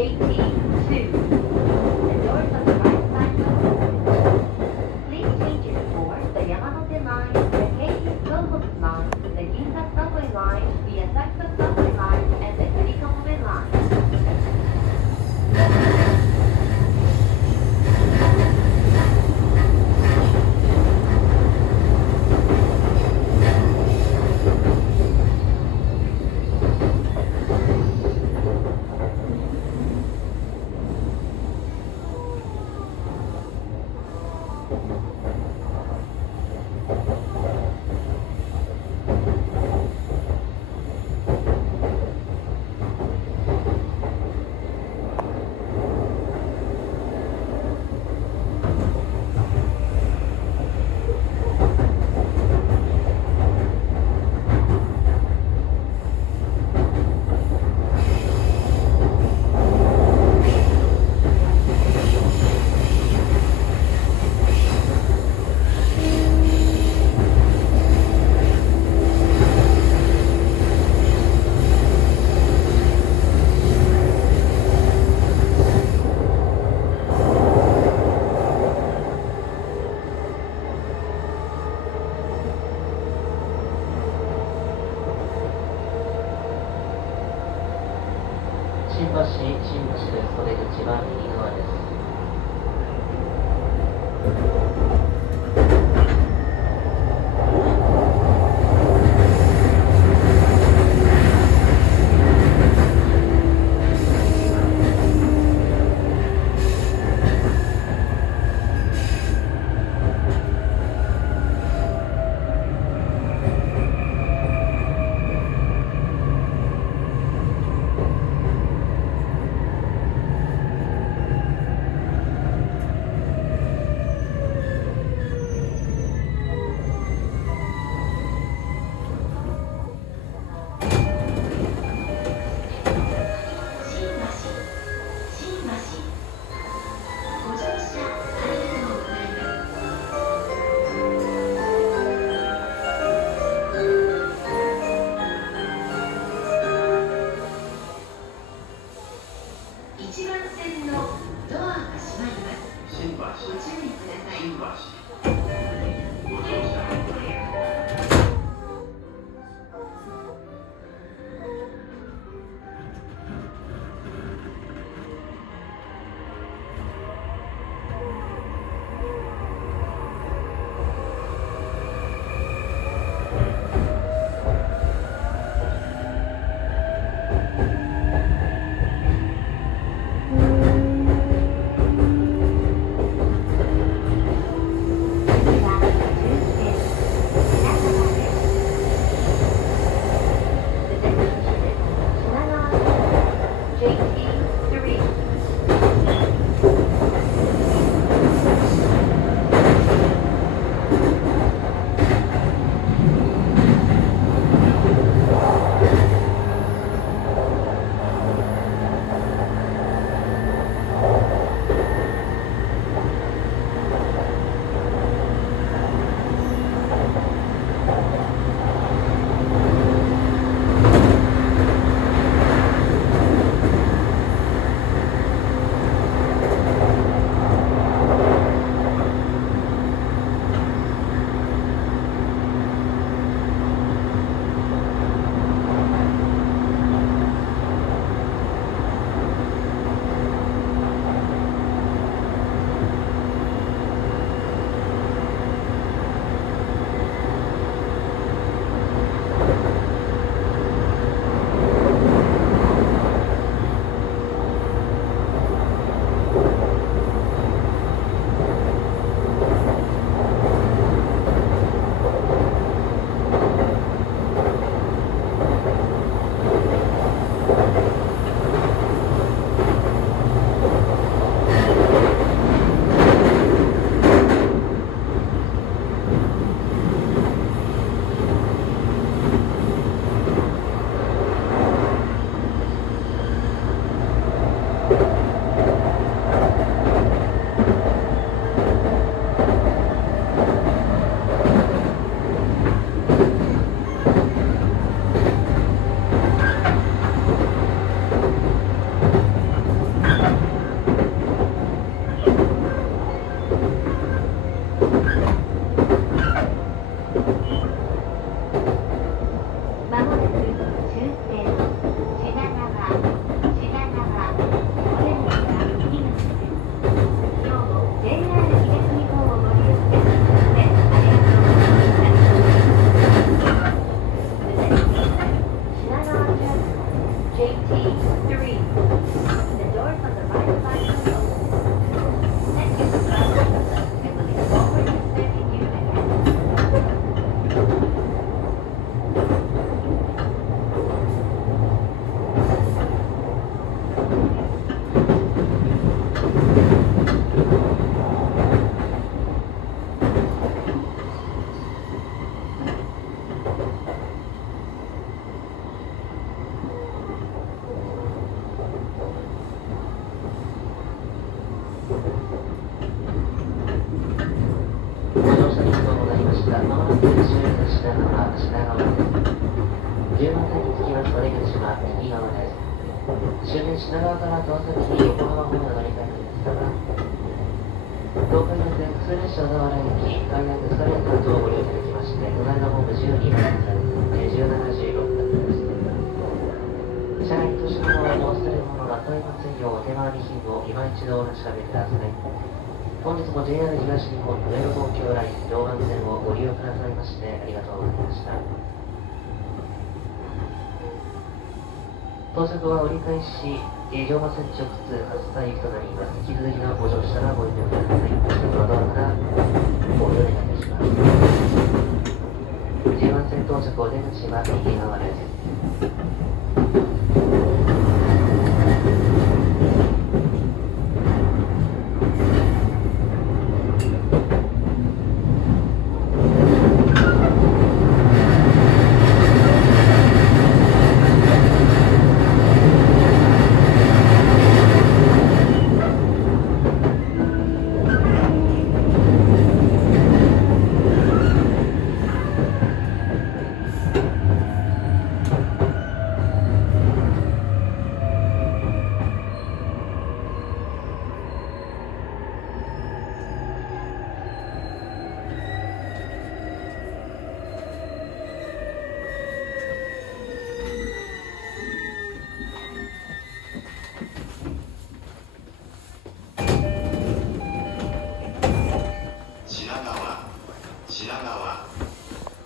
JT2. The doors on the right side will open. Please change it for the Yamanote Line, the Keiji Tohoku Line, the Ginza Subway Line, the Asakusa Subway Line, and the Kurikamome Line. 新橋です。袖口は右側です。新橋ご乗車ありがとうございました。まもなく終電品川です。10番線につきますお出口は右側です。終電品川から川崎に横浜方面の乗り換えのですから、東海道線普通列車小田原駅、海南エスカレーター等をご利用いただきまして、隣のホーム自由にご覧ください。17時6分です。車内に閉じ物はお忘れ物がございませんよう、お手回り品を今一度お確かめください。本日も JR 東日本上野東京ライン常磐線をご利用くださいましてありがとうございました。到着は折り返し、常磐線直通初台行きとなります。引き続きのご乗車はご遠慮ください。ドアからご利用お願いいたします。常磐線到着お出口は右側です。品川